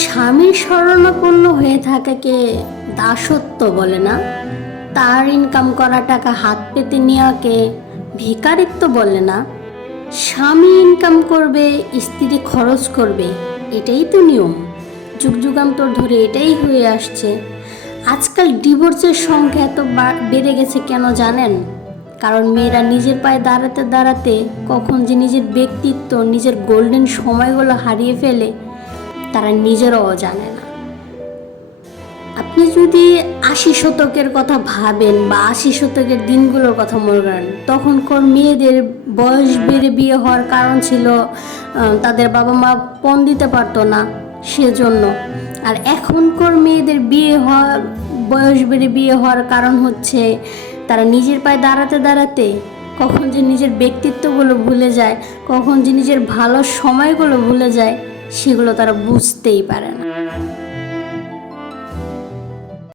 স্বামীর শরণাপন্ন হয়ে থাকাকে দাসত্ব বলে না, তার ইনকাম করা টাকা হাত পেতে নেওয়াকে ভিখারিত্ব বলে না। স্বামী ইনকাম করবে, স্ত্রী খরচ করবে, এটাই তো নিয়ম। যুগ যুগান্তর ধরে এটাই হয়ে আসছে। আজকাল ডিভোর্সের সংখ্যা এত বেড়ে গেছে কেন জানেন? কারণ মেয়েরা নিজের পায়ে দাঁড়াতে দাঁড়াতে কখন যে নিজের ব্যক্তিত্ব, নিজের গোল্ডেন সময়গুলো হারিয়ে ফেলে তারা নিজেরাও জানে না। আপনি যদি 80 শতকের কথা ভাবেন বা 80 শতকের দিনগুলোর কথা মনে করেন, তখনকার মেয়েদের বয়স বেড়ে বিয়ে হওয়ার কারণ ছিল তাদের বাবা মা পণ দিতে পারতো না, সেজন্য। আর এখনকার মেয়েদের বয়স বেড়ে বিয়ে হওয়ার কারণ হচ্ছে তারা নিজের পায়ে দাঁড়াতে দাঁড়াতে কখন যে নিজের ব্যক্তিত্বগুলো ভুলে যায়, কখন যে নিজের ভালো সময়গুলো ভুলে যায়, সেগুলো তারা বুঝতেই পারে না।